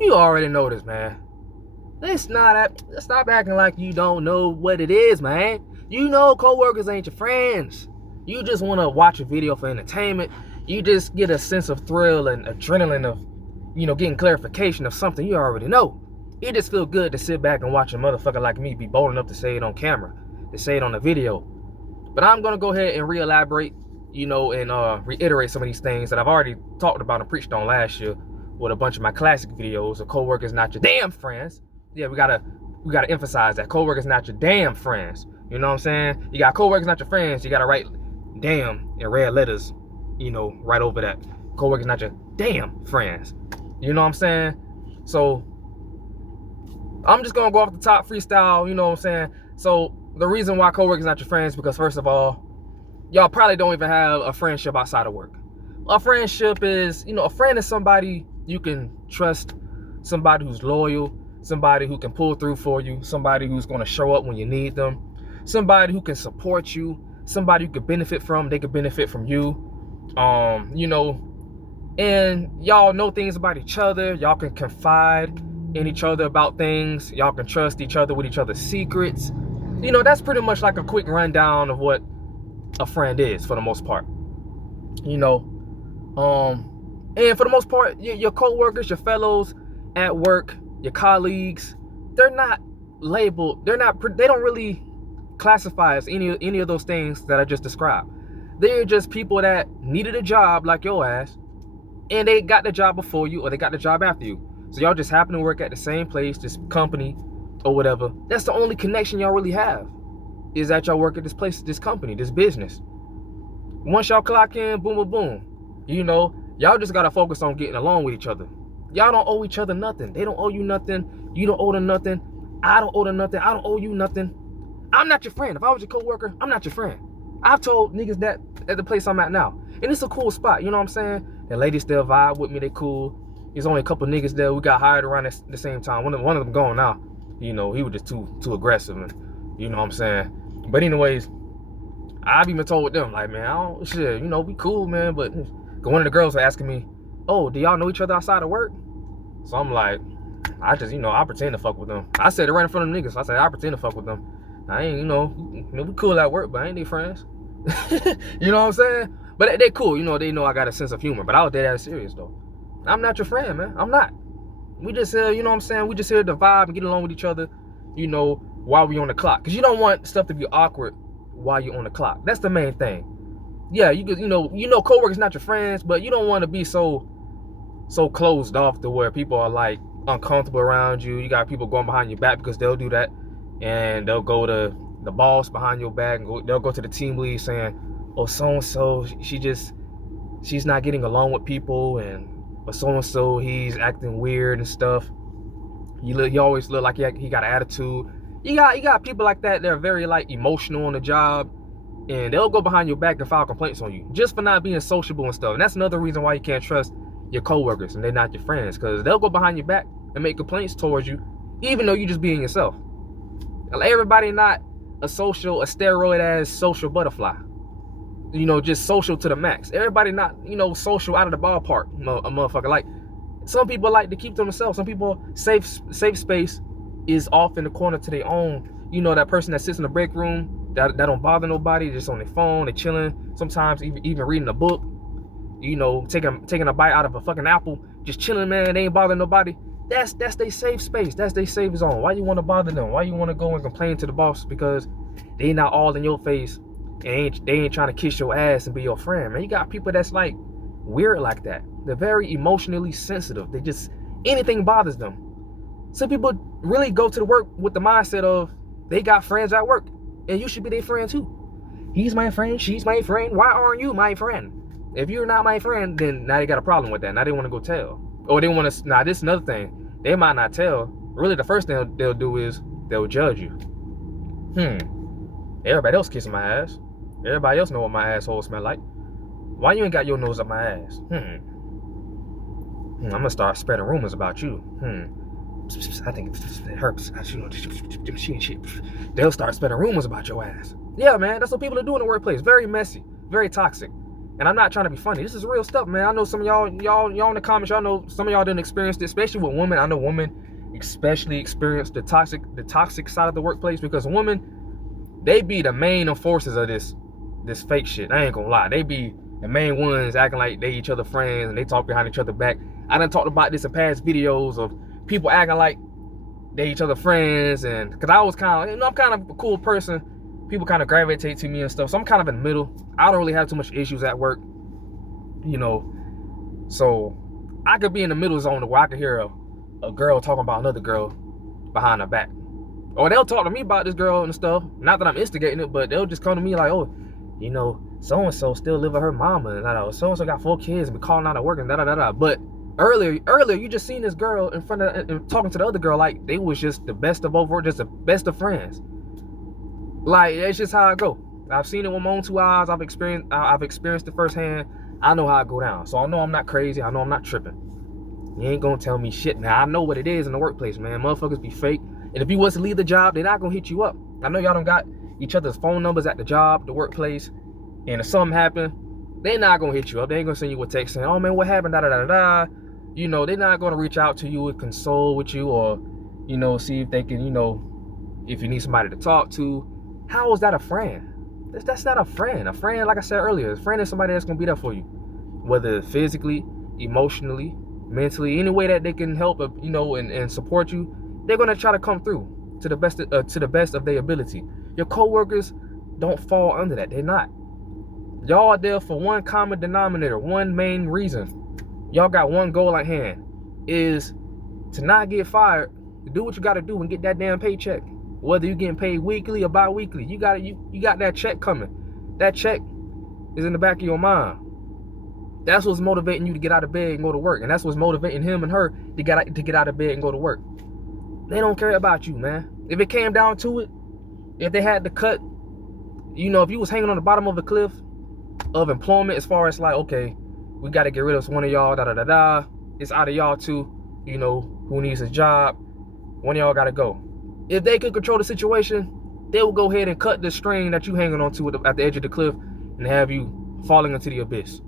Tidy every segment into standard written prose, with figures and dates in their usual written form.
You already know this, man. Let's stop acting like you don't know what it is, man. You know coworkers ain't your friends. You just want to watch a video for entertainment. You just get a sense of thrill and adrenaline of, getting clarification of something you already know. It just feel good to sit back and watch a motherfucker like me be bold enough to say it on camera, to say it on the video. But I'm going to go ahead and re-elaborate, and reiterate some of these things that I've already talked about and preached on last year with a bunch of my classic videos of coworkers not your damn friends. Yeah, we gotta emphasize that coworkers not your damn friends. You know what I'm saying? You got coworkers not your friends. You gotta write damn in red letters, right over that. Coworkers not your damn friends. You know what I'm saying? So I'm just gonna go off the top freestyle. You know what I'm saying? So the reason why coworkers not your friends, because first of all, y'all probably don't even have a friendship outside of work. A friendship is, a friend is somebody you can trust, somebody who's loyal, somebody who can pull through for you, somebody who's going to show up when you need them, somebody who can support you, somebody you could benefit from, they could benefit from you. And y'all know things about each other. Y'all can confide in each other about things. Y'all can trust each other with each other's secrets. That's pretty much like a quick rundown of what a friend is for the most part. And for the most part, your co-workers, your fellows at work, your colleagues, they're not labeled, they don't really classify as any of those things that I just described. They're just people that needed a job like your ass, and they got the job before you or they got the job after you. So y'all just happen to work at the same place, this company or whatever. That's the only connection y'all really have, is that y'all work at this place, this company, this business. Once y'all clock in, boom, boom, boom. Y'all just gotta focus on getting along with each other. Y'all don't owe each other nothing. They don't owe you nothing. You don't owe them nothing. I don't owe them nothing. I don't owe you nothing. I'm not your friend. If I was your coworker, I'm not your friend. I've told niggas that at the place I'm at now. And it's a cool spot, you know what I'm saying? The ladies still vibe with me, they cool. There's only a couple niggas there. We got hired around the same time. One of them gone now. He was just too aggressive, and you know what I'm saying? But anyways, I've even told them, like, man, we cool, man. But one of the girls were asking me, oh, do y'all know each other outside of work? So I'm like, I just, I pretend to fuck with them. I said it right in front of them niggas. I said, I pretend to fuck with them. I ain't, we cool at work, but I ain't they friends. You know what I'm saying? But they cool, they know I got a sense of humor. But I was dead ass serious, though. I'm not your friend, man. I'm not. We just here, what I'm saying? We just here to vibe and get along with each other, while we on the clock. Because you don't want stuff to be awkward while you're on the clock. That's the main thing. Yeah, coworkers not your friends, but you don't want to be so closed off to where people are like uncomfortable around you. You got people going behind your back, because they'll do that, and they'll go to the boss behind your back, and they'll go to the team lead saying, oh, so-and-so, she's not getting along with people, but so-and-so, he's acting weird and stuff. He always look like he got an attitude. You got people like that. They're very like emotional on the job, and they'll go behind your back and file complaints on you just for not being sociable and stuff. And that's another reason why you can't trust your coworkers and they're not your friends, because they'll go behind your back and make complaints towards you, even though you just being yourself. Everybody not a steroid ass social butterfly. Just social to the max. Everybody not, social out of the ballpark, a motherfucker. Like, some people like to keep to themselves. Some people, safe space is off in the corner to their own. That person that sits in the break room, that don't bother nobody, just on their phone, they chilling, sometimes even reading a book, taking a bite out of a fucking apple, just chilling, man, they ain't bothering nobody. That's their safe space. That's their safe zone. Why you want to bother them? Why you want to go and complain to the boss because they not all in your face and they ain't trying to kiss your ass and be your friend, man? You got people that's like weird like that. They're very emotionally sensitive. They just, anything bothers them. Some people really go to the work with the mindset of they got friends at work, and you should be their friend too. He's my friend, she's my friend. Why aren't you my friend? If you're not my friend, then now they got a problem with that. Now they want to go tell. Or they want to, this is another thing. They might not tell. Really, the first thing they'll do is they'll judge you. Everybody else kissing my ass. Everybody else know what my asshole smell like. Why you ain't got your nose up my ass? I'm gonna start spreading rumors about you. I think it hurts. They'll start spreading rumors about your ass. Yeah, man, that's what people are doing in the workplace. Very messy, very toxic. And I'm not trying to be funny. This is real stuff, man. I know some of y'all in the comments, y'all know some of y'all didn't experience it, especially with women. I know women especially experience the toxic side of the workplace, because women, they be the main enforcers of this fake shit. I ain't gonna lie. They be the main ones acting like they each other friends and they talk behind each other back. I done talked about this in past videos of people acting like they each other friends, and because I was kind of, I'm kind of a cool person. People kind of gravitate to me and stuff, so I'm kind of in the middle. I don't really have too much issues at work, so I could be in the middle zone where I could hear a girl talking about another girl behind her back, or they'll talk to me about this girl and stuff. Not that I'm instigating it, but they'll just come to me like, oh, so and so still live with her mama, and so and so got 4 kids and be calling out at work and da da da da. But earlier you just seen this girl in front of and talking to the other girl like they was just the best of both worlds, just the best of friends. Like, it's just how I go. I've seen it with my own 2 eyes. I've experienced it firsthand. I know how I go down. So I know I'm not crazy. I know I'm not tripping. You ain't gonna tell me shit. Now, I know what it is in the workplace, man. Motherfuckers be fake. And if you was to leave the job, they're not gonna hit you up. I know y'all don't got each other's phone numbers at the job, the workplace. And if something happened, they're not gonna hit you up. They ain't gonna send you a text saying, oh man, what happened? Da da da da. They're not gonna reach out to you and console with you, or, see if they can, if you need somebody to talk to. How is that a friend? That's not a friend. A friend, like I said earlier, a friend is somebody that's going to be there for you. Whether physically, emotionally, mentally, any way that they can help, and support you, they're going to try to come through to the best of their ability. Your coworkers don't fall under that. They're not. Y'all are there for one common denominator, one main reason. Y'all got one goal at hand, is to not get fired, to do what you got to do and get that damn paycheck. Whether you're getting paid weekly or bi-weekly, you got that check coming. That check is in the back of your mind. That's what's motivating you to get out of bed and go to work. And that's what's motivating him and her to get out of bed and go to work. They don't care about you, man. If it came down to it, if they had to cut, if you was hanging on the bottom of a cliff of employment, as far as like, okay, we got to get rid of one of y'all, da da da da. It's out of y'all too, who needs a job. One of y'all got to go. If they could control the situation, they will go ahead and cut the string that you hanging on to at the edge of the cliff and have you falling into the abyss.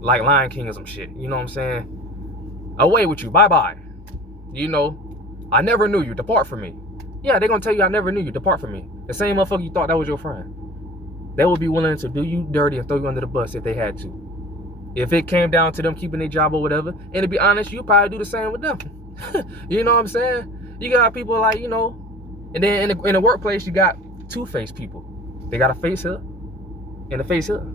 Like Lion King or some shit. You know what I'm saying? Away with you. Bye-bye. I never knew you. Depart from me. Yeah, they're going to tell you I never knew you. Depart from me. The same motherfucker you thought that was your friend. They would be willing to do you dirty and throw you under the bus if they had to. If it came down to them keeping their job or whatever, and to be honest, you probably do the same with them. You know what I'm saying? You got people like, and then in the workplace, you got two-faced people. They got a face here and a face here.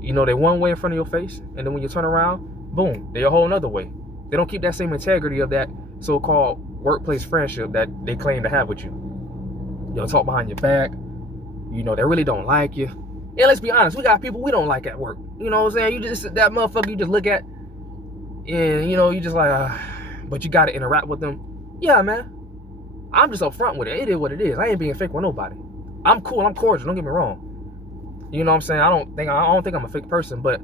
They one way in front of your face, and then when you turn around, boom, they're a whole nother way. They don't keep that same integrity of that so-called workplace friendship that they claim to have with you. They'll talk behind your back. They really don't like you. And let's be honest, we got people we don't like at work. You know what I'm saying? You just, that motherfucker you just look at, and, you just like, but you got to interact with them. Yeah, man. I'm just upfront with it. It is what it is. I ain't being fake with nobody. I'm cool. I'm cordial. Don't get me wrong. You know what I'm saying? I don't think I'm a fake person, but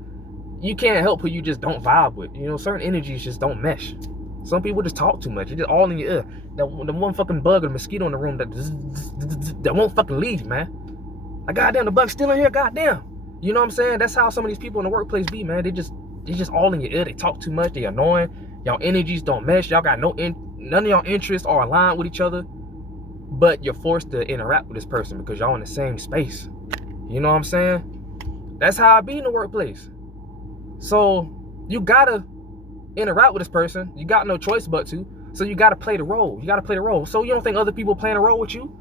you can't help who you just don't vibe with. Certain energies just don't mesh. Some people just talk too much. It's just all in your ear. The one fucking bug or the mosquito in the room that won't fucking leave, man. Like, goddamn, the bug's still in here. Goddamn. You know what I'm saying? That's how some of these people in the workplace be, man. They just all in your ear. They talk too much. They annoying. Y'all energies don't mesh. Y'all got none of y'all interests are aligned with each other, but you're forced to interact with this person because y'all in the same space. You know what I'm saying? That's how I be in the workplace. So you gotta interact with this person. You got no choice but to. So you gotta play the role. So you don't think other people playing a role with you?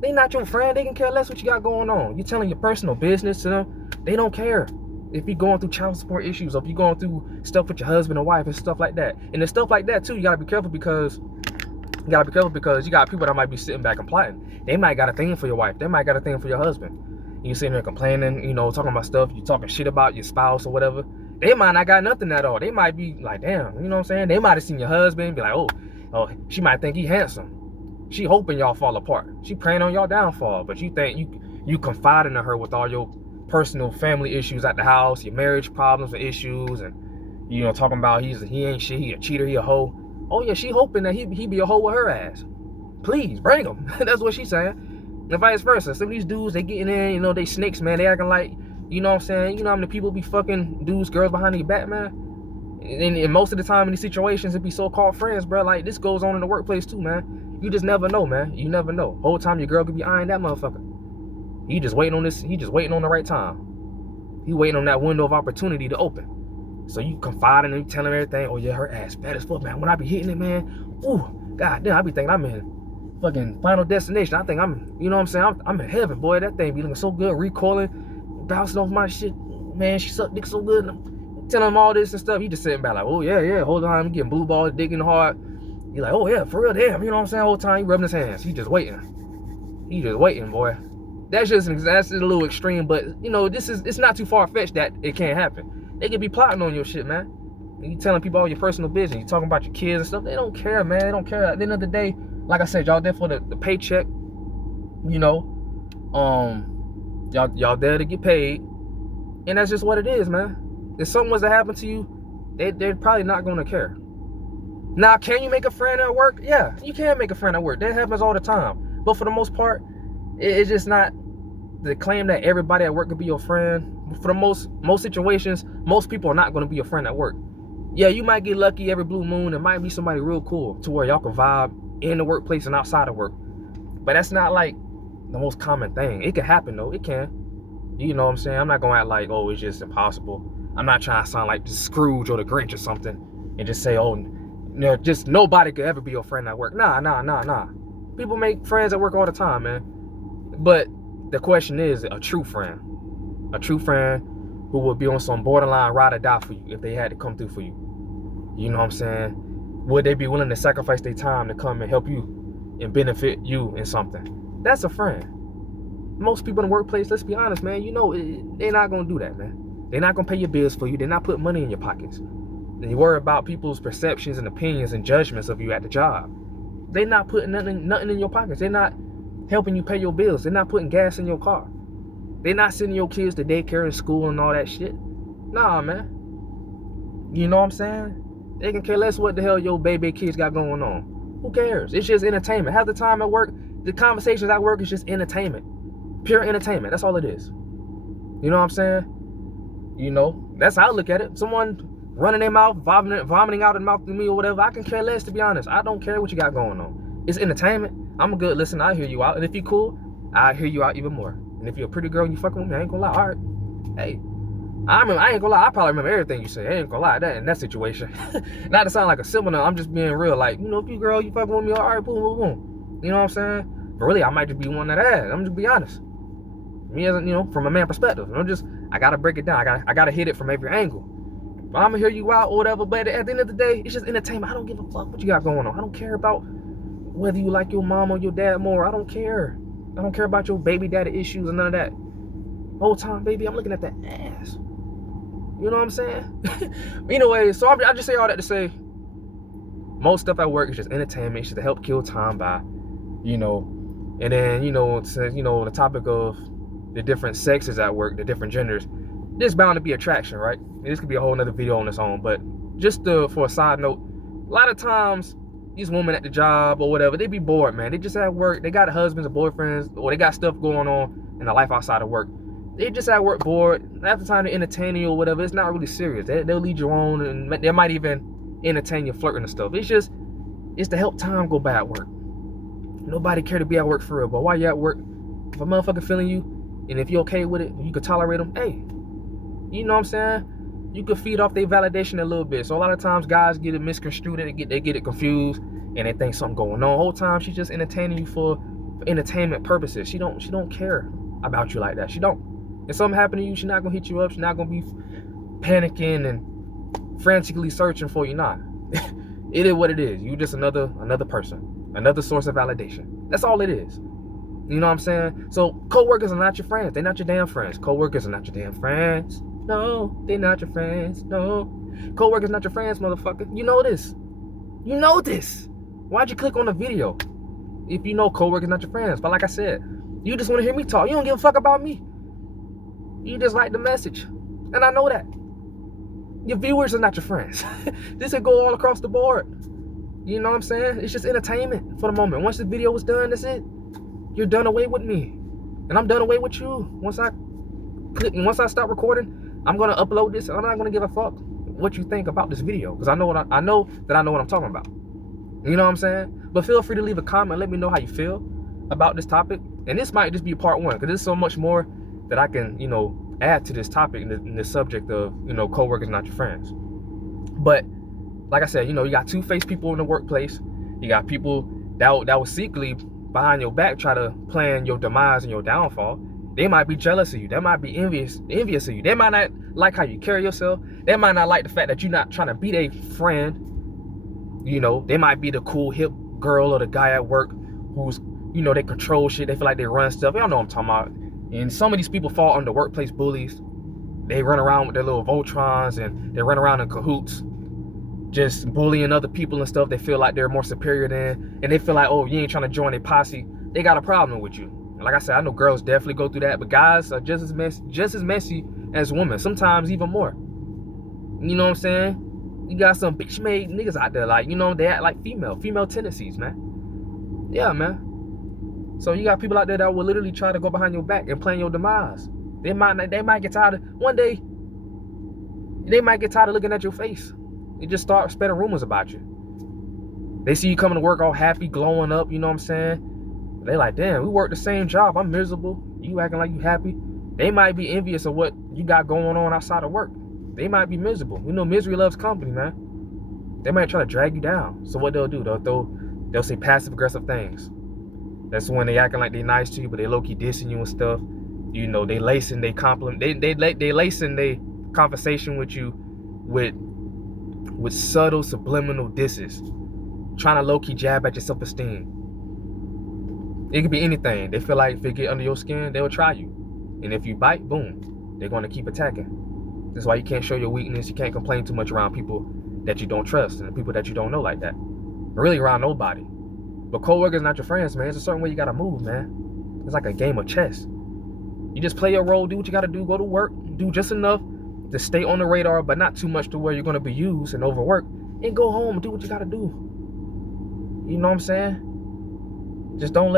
They not your friend. They can care less what you got going on. You telling your personal business to them. They don't care. If you're going through child support issues, or if you're going through stuff with your husband or wife and stuff like that. And there's stuff like that too. You gotta be careful because you got people that might be sitting back and plotting. They might got a thing for your wife. They might got a thing for your husband. You sitting there complaining, talking about stuff. You talking shit about your spouse or whatever. They might not got nothing at all. They might be like, damn, you know what I'm saying? They might have seen your husband and be like, oh, she might think he handsome. She hoping y'all fall apart. She praying on y'all downfall. But you think you confiding in her with all your personal family issues at the house, your marriage problems and issues, and talking about he ain't shit, he a cheater, he a hoe. Oh yeah, she hoping that he be a hoe with her ass. Please bring him. That's what she's saying. And vice versa. Some of these dudes, they getting in, they snakes, man. They acting like, You know what I'm saying? You know how many people be fucking dudes, girls behind their back, man? And most of the time in these situations, it be so-called friends, bro. Like, this goes on in the workplace too, man. You just never know, man. You never know. Whole time your girl could be eyeing that motherfucker. He just waiting on this. He just waiting on the right time. He waiting on that window of opportunity to open. So you confide in him, tell him everything. Oh yeah, her ass fat as fuck, man. When I be hitting it, man, ooh, god damn, I be thinking I'm in fucking Final Destination. I think I'm, you know what I'm saying? I'm in heaven, boy. That thing be looking so good, recoiling, bouncing off my shit. Man, she sucked dick so good. I'm telling him all this and stuff. He just sitting back like, oh yeah, hold on, I'm getting blue ball, digging hard. He like, oh yeah, for real, damn. You know what I'm saying? The whole time he rubbing his hands. He just waiting. He just waiting, boy. That's just a little extreme, but you know, it's not too far fetched that it can't happen. They could be plotting on your shit, man. And you telling people all your personal business. You talking about your kids and stuff. They don't care, man. They don't care. At the end of the day, like I said, y'all there for the paycheck. You know, y'all there to get paid, and that's just what it is, man. If something was to happen to you, they're probably not gonna care. Now, can you make a friend at work? Yeah, you can make a friend at work. That happens all the time. But for the most part, it's just not the claim that everybody at work could be your friend. For the most situations, most people are not going to be your friend at work. Yeah, you might get lucky every blue moon. There might be somebody real cool to where y'all can vibe in the workplace and outside of work. But that's not like the most common thing. It can happen though. It can. You know what I'm saying? I'm not going to act like, oh, it's just impossible. I'm not trying to sound like the Scrooge or the Grinch or something and just say, oh, you know, just nobody could ever be your friend at work. Nah. People make friends at work all the time, man. But the question is, a true friend who would be on some borderline ride or die for you if they had to come through for you. You know what I'm saying? Would they be willing to sacrifice their time to come and help you and benefit you in something? That's a friend. Most people in the workplace, let's be honest, man, you know, they're not going to do that, man. They're not going to pay your bills for you. They're not putting money in your pockets. And you worry about people's perceptions and opinions and judgments of you at the job. They're not putting nothing in your pockets. They're not helping you pay your bills. They're not putting gas in your car. They're not sending your kids to daycare and school and all that shit. Nah, man. You know what I'm saying? They can care less what the hell your baby kids got going on. Who cares? It's just entertainment. Half the time at work, the conversations at work is just entertainment. Pure entertainment. That's all it is. You know what I'm saying? You know, that's how I look at it. Someone running their mouth, vomiting out of the mouth to me or whatever, I can care less, to be honest. I don't care what you got going on. It's entertainment. I'm a good listener. I hear you out. And if you're cool, I hear you out even more. And if you're a pretty girl and you fucking with me, I ain't gonna lie. All right. Hey, I ain't gonna lie. I probably remember everything you say. I ain't gonna lie. That in that situation. Not to sound like a similar, I'm just being real. Like, you know, if you girl, you fucking with me, all right, boom. You know what I'm saying? But really, I might just be one of that. I'm just be honest. Me as, you know, from a man perspective. I gotta break it down. I gotta hit it from every angle. But I'm gonna hear you out or whatever. But at the end of the day, it's just entertainment. I don't give a fuck what you got going on. I don't care about whether you like your mom or your dad more. I don't care. I don't care about your baby daddy issues and none of that. Whole time, baby, I'm looking at that ass. You know what I'm saying? Anyway, so I just say all that to say, most stuff at work is just entertainment. It's just to help kill time by, you know. And then, you know, since, you know, the topic of the different sexes at work, the different genders, there's bound to be attraction, right? And this could be a whole nother video on its own. But just for a side note, a lot of times, these women at the job or whatever, they be bored, man. They just at work. They got husbands or boyfriends, or they got stuff going on in their life outside of work. They just at work bored. After the time they're entertaining you or whatever, it's not really serious. They'll lead you on, and they might even entertain you flirting and stuff. It's to help time go by at work. Nobody care to be at work for real. But while you're at work, if a motherfucker feeling you, and if you're okay with it, you can tolerate them, hey, you know what I'm saying? You could feed off their validation a little bit. So a lot of times guys get it misconstrued, they get it confused, and they think something going on. The whole time she's just entertaining you for entertainment purposes. She don't care about you like that. She don't. If something happened to you, she's not gonna hit you up. She's not gonna be panicking and frantically searching for you. Nah. It is what it is. You just another person, another source of validation. That's all it is. You know what I'm saying? So coworkers are not your friends. They're not your damn friends. Coworkers are not your damn friends. No, they're not your friends. No. Coworkers not your friends, motherfucker. You know this. You know this. Why'd you click on the video if you know coworkers not your friends? But like I said, you just want to hear me talk. You don't give a fuck about me. You just like the message. And I know that. Your viewers are not your friends. This would go all across the board. You know what I'm saying? It's just entertainment for the moment. Once the video is done, that's it. You're done away with me. And I'm done away with you once I once I stop recording, I'm gonna upload this, and I'm not gonna give a fuck what you think about this video, because I know what I know that I know what I'm talking about. You know what I'm saying? But feel free to leave a comment. Let me know how you feel about this topic. And this might just be part one, because there's so much more that I can, add to this topic in the subject of, coworkers not your friends. But like I said, you got two-faced people in the workplace. You got people that will secretly behind your back try to plan your demise and your downfall. They might be jealous of you. They might be envious of you. They might not like how you carry yourself. They might not like the fact that you're not trying to be their friend. They might be the cool hip girl or the guy at work who's, they control shit. They feel like they run stuff. Y'all know what I'm talking about. And some of these people fall under workplace bullies. They run around with their little Voltrons and they run around in cahoots, just bullying other people and stuff they feel like they're more superior than. And they feel like, oh, you ain't trying to join a posse. They got a problem with you. And like I said, I know girls definitely go through that, but guys are just as messy as women, sometimes even more. You know what I'm saying? You got some bitch made niggas out there, like, they act like female tendencies, man. Yeah, man. So you got people out there that will literally try to go behind your back and plan your demise. They might get tired of, one day, they might get tired of looking at your face. They just start spreading rumors about you. They see you coming to work all happy, glowing up, you know what I'm saying? They like, damn, we work the same job. I'm miserable. You acting like you happy. They might be envious of what you got going on outside of work. They might be miserable. Misery loves company, man. They might try to drag you down. So what they'll do, they'll say passive aggressive things. That's when they acting like they nice to you, but they low-key dissing you and stuff. They lacing they compliment. They lacing they conversation with you with subtle subliminal disses, trying to low-key jab at your self-esteem. It could be anything. They feel like if they get under your skin, they'll try you. And if you bite, boom, they're gonna keep attacking. That's why you can't show your weakness. You can't complain too much around people that you don't trust and people that you don't know like that. Really around nobody. But coworkers not your friends, man. It's a certain way you gotta move, man. It's like a game of chess. You just play your role, do what you gotta do, go to work, do just enough to stay on the radar, but not too much to where you're gonna be used and overworked, and go home and do what you gotta do. You know what I'm saying? Just don't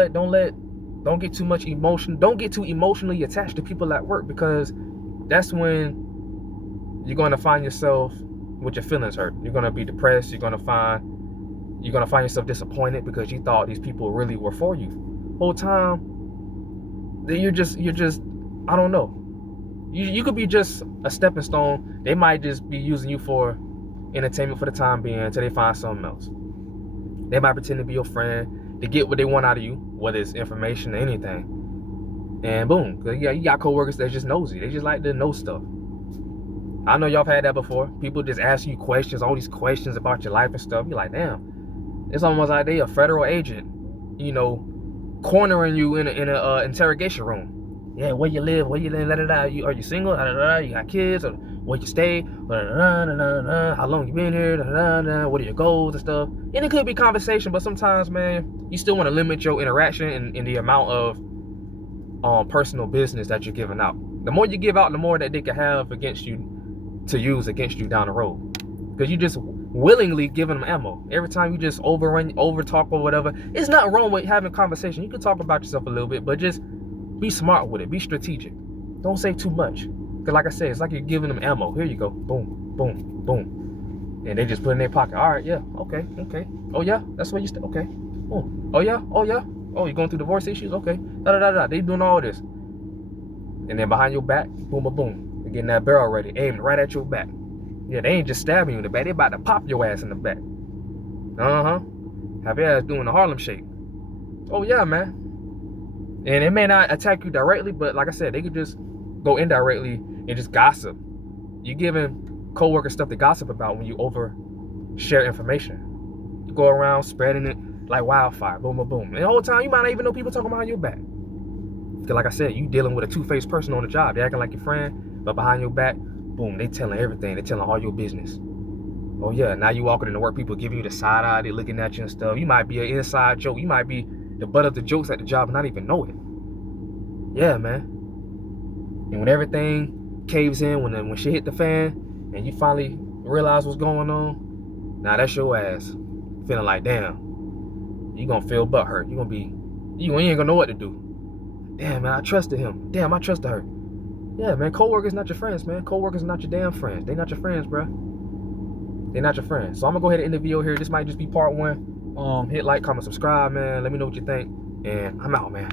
get too much emotion. Don't get too emotionally attached to people at work, because that's when you're gonna find yourself with your feelings hurt. You're gonna be depressed. You're gonna find yourself disappointed because you thought these people really were for you. Whole time, you're just I don't know. You could be just a stepping stone. They might just be using you for entertainment for the time being until they find something else. They might pretend to be your friend to get what they want out of you, whether it's information or anything. And boom, you got coworkers that's just nosy. They just like to know stuff. I know y'all have had that before. People just ask you questions, all these questions about your life and stuff. You're like, damn. It's almost like they a federal agent, cornering you in a interrogation room. Yeah, where you live, are you single? You got kids? Or where you stay? How long you been here? What are your goals and stuff? And it could be conversation, but sometimes, man, you still want to limit your interaction and the amount of personal business that you're giving out. The more you give out, the more that they can have against you, to use against you down the road, because you just willingly giving them ammo. Every time you just over talk or whatever. It's not wrong with having a conversation. You can talk about yourself a little bit, but just be smart with it. Be strategic. Don't say too much, because like I said, it's like you're giving them ammo. Here you go, boom, boom, boom, and they just put it in their pocket. All right, yeah, okay. Oh yeah, that's where you stay. Okay. Oh yeah. Oh, you're going through divorce issues. Okay. They doing all this, and then behind your back, boom, boom. They're getting that barrel ready, aimed right at your back. Yeah, they ain't just stabbing you in the back. They about to pop your ass in the back. Have your ass doing the Harlem Shake. Oh, yeah, man. And it may not attack you directly, but like I said, they could just go indirectly and just gossip. You're giving coworkers stuff to gossip about when you overshare information. You go around spreading it like wildfire. Boom, boom, boom. And the whole time, you might not even know people talking behind your back. Because like I said, you dealing with a two-faced person on the job. They acting like your friend, but behind your back, boom, they telling everything. They telling all your business. Oh yeah, now you walking into work, people giving you the side eye, they looking at you and stuff. You might be an inside joke. You might be the butt of the jokes at the job and not even know it. Yeah, man. And when everything caves in, when shit hit the fan, and you finally realize what's going on, now that's your ass feeling like, damn, you gonna feel butthurt. You ain't gonna know what to do. Damn, man, I trusted him. Damn, I trusted her. Yeah, man, coworkers not your friends, man. Coworkers are not your damn friends. They not your friends, bro. They're not your friends. So I'm gonna go ahead and end the video here. This might just be part one. Hit like, comment, subscribe, man. Let me know what you think. And I'm out, man.